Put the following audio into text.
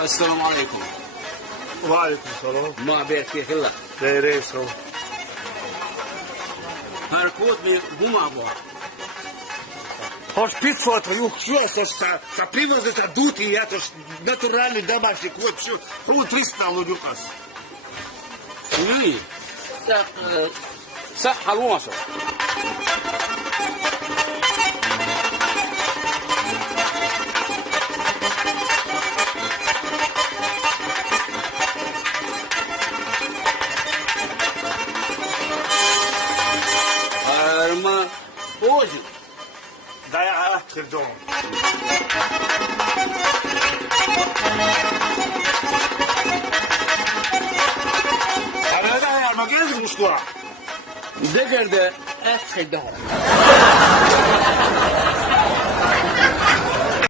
السلام عليكم. وعليكم السلام. ما بيت كيف لك؟ Regreso. Parkour med gumabord. Hoš picota, čuo sa privoze sa duti, ja to naturalni domaći kod, ovo 300 ludukas. Oui. صح الوصل. Arma hoje. Da ja kırdom. Ana da ya magazin muskura. Degerde et خدها